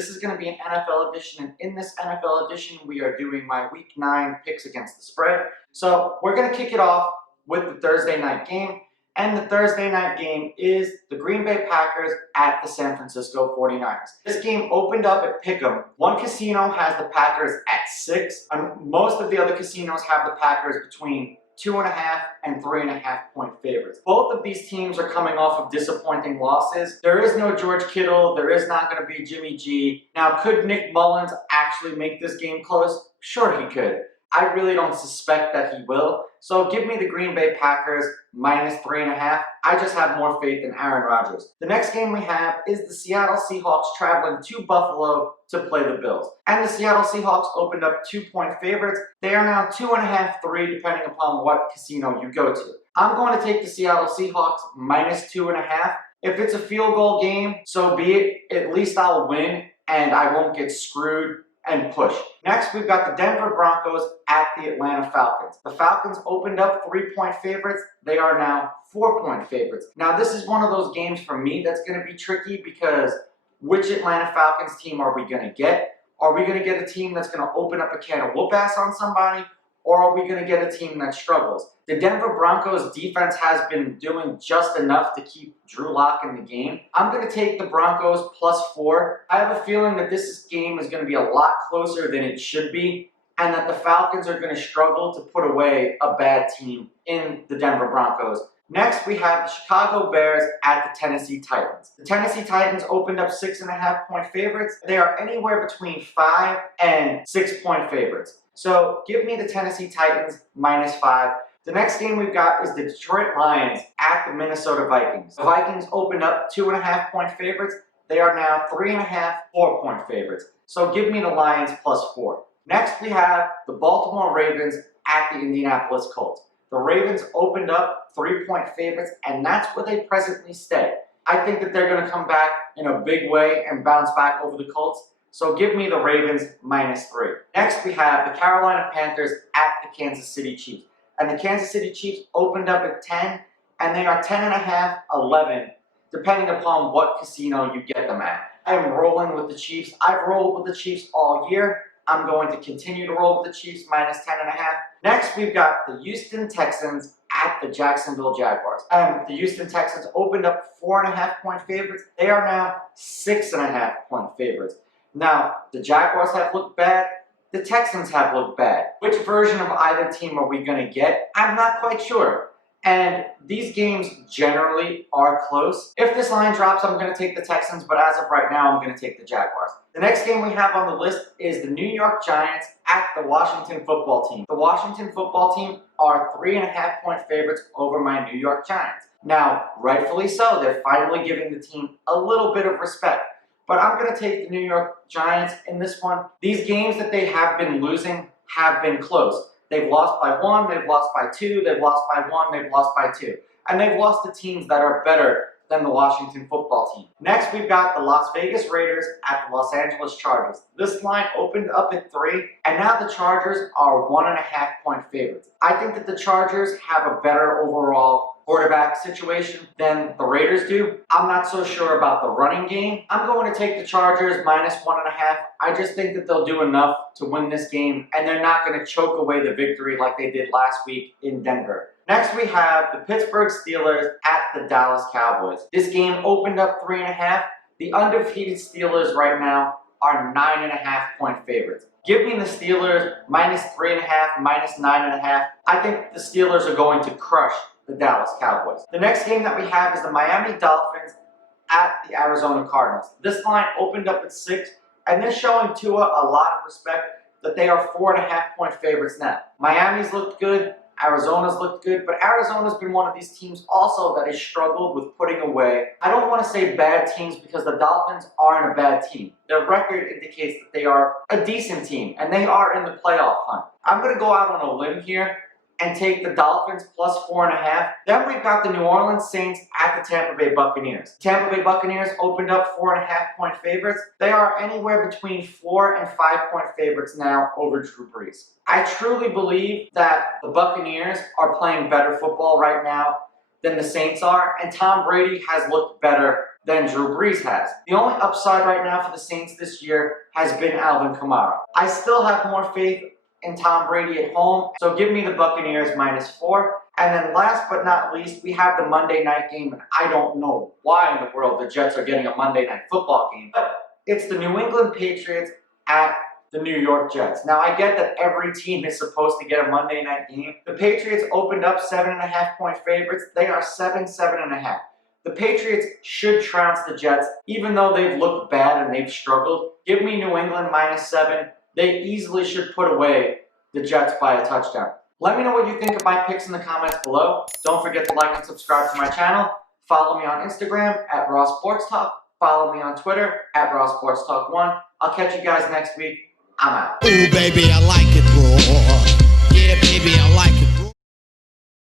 This is going to be an NFL edition, and in this NFL edition, we are doing my Week 9 picks against the spread. So we're going to kick it off with the Thursday night game, and the Thursday night game is the Green Bay Packers at the San Francisco 49ers. This game opened up at Pick'em. One casino has the Packers at 6, and most of the other casinos have the Packers between 2.5 and 3.5 point favorites. Both of these teams are coming off of disappointing losses. There is no George Kittle. There is not going to be Jimmy G. Now, could Nick Mullins actually make this game close? Sure, he could. I really don't suspect that he will. So give me the Green Bay Packers minus 3.5. I just have more faith in Aaron Rodgers. The next game we have is the Seattle Seahawks traveling to Buffalo to play the Bills. And the Seattle Seahawks opened up 2-point favorites. They are now 2.5, 3, depending upon what casino you go to. I'm going to take the Seattle Seahawks minus 2.5. If it's a field goal game, so be it. At least I'll win and I won't get screwed and push. Next, we've got the Denver Broncos at the Atlanta Falcons. The Falcons opened up 3-point favorites. They are now 4-point favorites. Now, this is one of those games for me that's going to be tricky because which Atlanta Falcons team are we going to get? Are we going to get a team that's going to open up a can of whoop-ass on somebody? Or are we going to get a team that struggles? The Denver Broncos defense has been doing just enough to keep Drew Lock in the game. I'm going to take the Broncos +4. I have a feeling that this game is going to be a lot closer than it should be, and that the Falcons are going to struggle to put away a bad team in the Denver Broncos. Next, we have the Chicago Bears at the Tennessee Titans. The Tennessee Titans opened up 6.5 point favorites. They are anywhere between 5 and 6 point favorites. So give me the Tennessee Titans -5. The next game we've got is the Detroit Lions at the Minnesota Vikings. The Vikings opened up 2.5 point favorites. They are now 3.5, 4 point favorites. So give me the Lions +4. Next, we have the Baltimore Ravens at the Indianapolis Colts. The Ravens opened up 3-point favorites, and that's where they presently stay. I think that they're going to come back in a big way and bounce back over the Colts. So give me the Ravens -3. Next, we have the Carolina Panthers at the Kansas City Chiefs. And the Kansas City Chiefs opened up at 10, and they are 10.5, 11, depending upon what casino you get them at. I am rolling with the Chiefs. I've rolled with the Chiefs all year. I'm going to continue to roll with the Chiefs -10.5. Next, we've got the Houston Texans at the Jacksonville Jaguars. The Houston Texans opened up 4.5 point favorites. They are now 6.5 point favorites. Now, the Jaguars have looked bad. The Texans have looked bad. Which version of either team are we going to get? I'm not quite sure. And these games generally are close. If this line drops, I'm going to take the Texans, but as of right now, I'm going to take the Jaguars. The next game we have on the list is the New York Giants at the Washington Football Team. The Washington Football Team are 3.5 point favorites over my New York Giants. Now, rightfully so, they're finally giving the team a little bit of respect. But I'm going to take the New York Giants in this one. These games that they have been losing have been close. They've lost by 1, they've lost by 2, they've lost by 1, they've lost by 2. And they've lost to teams that are better than the Washington Football Team. Next, we've got the Las Vegas Raiders at the Los Angeles Chargers. This line opened up at 3, and now the Chargers are 1.5 point favorites. I think that the Chargers have a better overall quarterback situation than the Raiders do. I'm not so sure about the running game. I'm going to take the Chargers -1.5. I just think that they'll do enough to win this game, and they're not going to choke away the victory like they did last week in Denver. Next, we have the Pittsburgh Steelers at the Dallas Cowboys. This game opened up 3.5. The undefeated Steelers right now are 9.5 point favorites. Give me the Steelers -3.5, -9.5. I think the Steelers are going to crush the Dallas Cowboys. The next game that we have is the Miami Dolphins at the Arizona Cardinals. This line opened up at 6, and they're showing Tua a lot of respect that they are 4.5 point favorites now. Miami's looked good, Arizona's looked good, but Arizona's been one of these teams also that has struggled with putting away. I don't want to say bad teams because the Dolphins aren't a bad team. Their record indicates that they are a decent team, and they are in the playoff hunt. I'm going to go out on a limb here and take the Dolphins +4.5. Then we've got the New Orleans Saints at the Tampa Bay Buccaneers. Tampa Bay Buccaneers opened up 4.5 point favorites. They are anywhere between 4 and 5 point favorites now over Drew Brees. I truly believe that the Buccaneers are playing better football right now than the Saints are, and Tom Brady has looked better than Drew Brees has. The only upside right now for the Saints this year has been Alvin Kamara. I still have more faith in Tom Brady at home, so give me the Buccaneers -4. And then last but not least, we have the Monday night game, and I don't know why in the world the Jets are getting a Monday night football game, but it's the New England Patriots at the New York Jets. Now, I get that every team is supposed to get a Monday night game. The Patriots opened up 7.5-point favorites. They are 7.5. The Patriots should trounce the Jets, even though they've looked bad and they've struggled. Give me New England -7. They easily should put away the Jets by a touchdown. Let me know what you think of my picks in the comments below. Don't forget to like and subscribe to my channel. Follow me on Instagram at Raw Sports Talk. Follow me on Twitter at Raw Sports Talk 1. I'll catch you guys next week. I'm out. Ooh, baby, I like it.